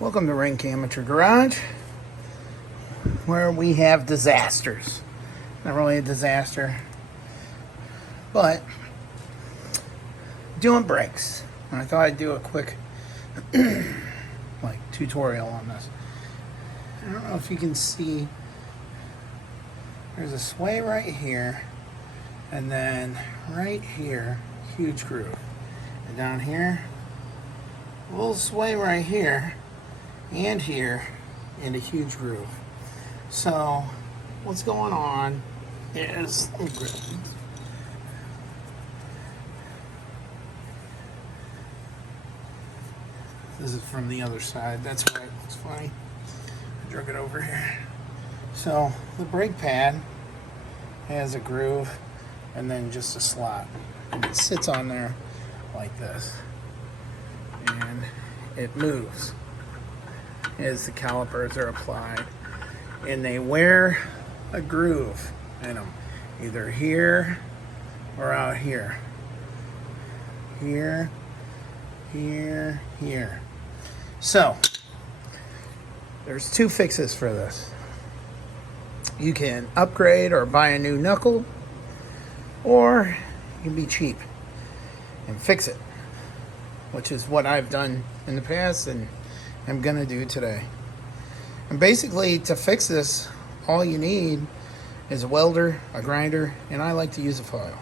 Welcome to Rank Amateur Garage, where we have disasters. Not really a disaster, but doing brakes. And I thought I'd do a quick tutorial on this. I don't know if you can see, there's a sway right here, and then right here, huge groove. And down here, a little sway right here, and here, and a huge groove. So what's going on is, this is from the other side, that's why it's funny. I drug it over here. So the brake pad has a groove and then just a slot, and it sits on there like this, and it moves as the calipers are applied, and they wear a groove in them, either here or out here, here, here, here. So there's two fixes for this. You can upgrade or buy a new knuckle, or you can be cheap and fix it, which is what I've done in the past and I'm gonna do today. And basically, to fix this, all you need is a welder, a grinder, and I like to use a file.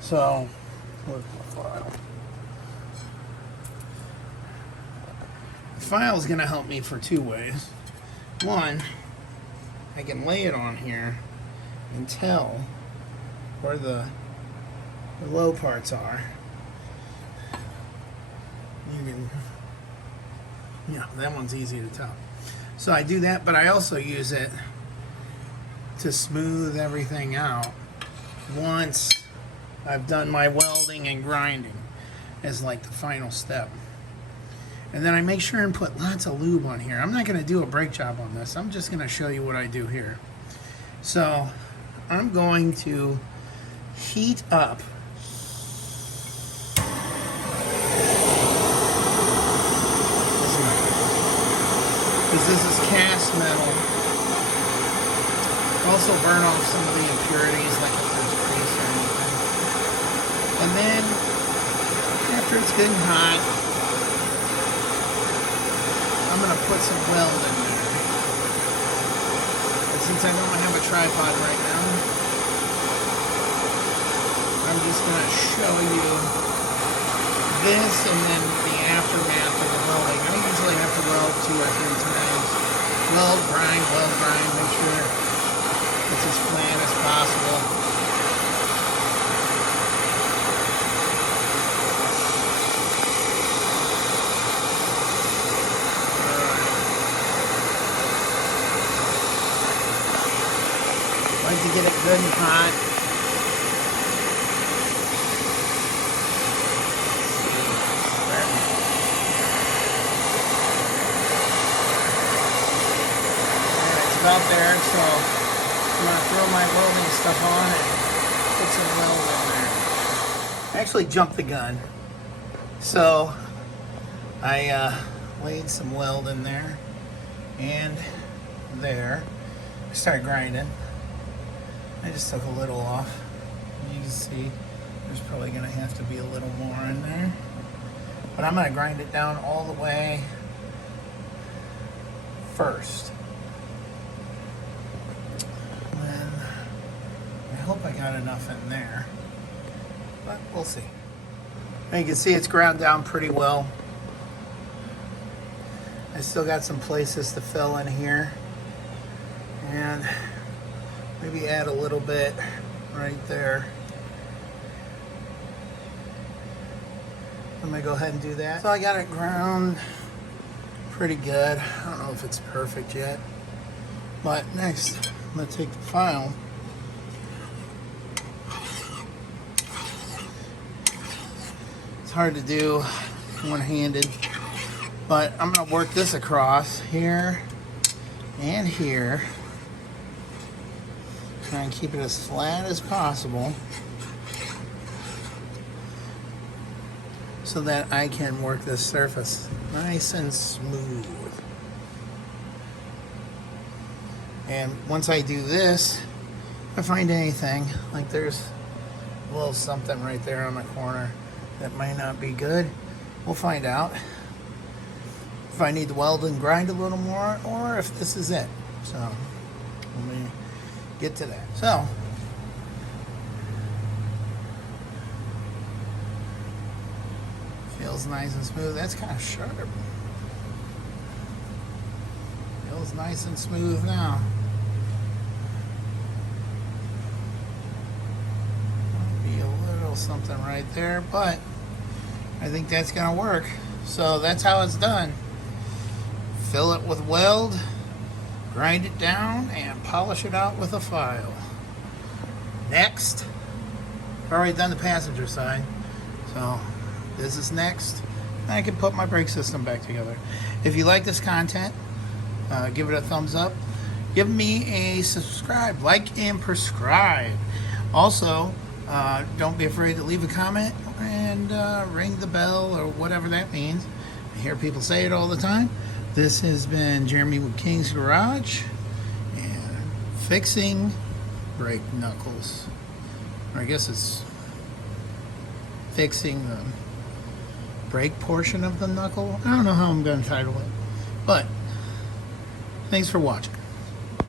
So, where's my file? The file is gonna help me for two ways. One, I can lay it on here and tell where the low parts are. You can, that one's easy to tell. So I do that, but I also use it to smooth everything out once I've done my welding and grinding as like the final step. And then I make sure and put lots of lube on here. I'm not going to do a brake job on this. I'm just going to show you what I do here. So I'm going to heat up because this is cast metal. Also burn off some of the impurities, like if there's grease or anything. And then after it's good and hot, I'm going to put some weld in there. And since I don't have a tripod right now, I'm just going to show you this and then the aftermath of the welding. I usually have to weld 2 or 3 times. Weld, grind, make sure it's as flat as possible. Alright. Like to get it good and hot. About there, so I'm going to throw my welding stuff on and put some weld in there. I actually jumped the gun, so I laid some weld in there and there. I started grinding. I just took a little off. You can see there's probably going to have to be a little more in there, but I'm going to grind it down all the way first. I hope I got enough in there, but we'll see. And you can see it's ground down pretty well. I still got some places to fill in here, and maybe add a little bit right there. I'm gonna go ahead and do that. So I got it ground pretty good. I don't know if it's perfect yet, but next I'm gonna take the file. It's hard to do one-handed, but I'm going to work this across here and here. Try and keep it as flat as possible. so that I can work this surface nice and smooth. And once I do this, if I find anything, like there's a little something right there on the corner that might not be good, we'll find out if I need to weld and grind a little more, or if this is it. So let me get to that. So feels nice and smooth. That's kind of sharp. Feels nice and smooth now. Be a little something right there, but I think that's gonna work. So that's how it's done. Fill it with weld, grind it down, and polish it out with a file. Next, I've already done the passenger side, so this is next. I can put my brake system back together. If you like this content, give it a thumbs up. Give me a subscribe, like and prescribe. Also, don't be afraid to leave a comment and ring the bell or whatever that means. I hear people say it all the time. This has been Jeremy with King's Garage and fixing brake knuckles. Or I guess it's fixing the brake portion of the knuckle. I don't know how I'm going to title it. But thanks for watching.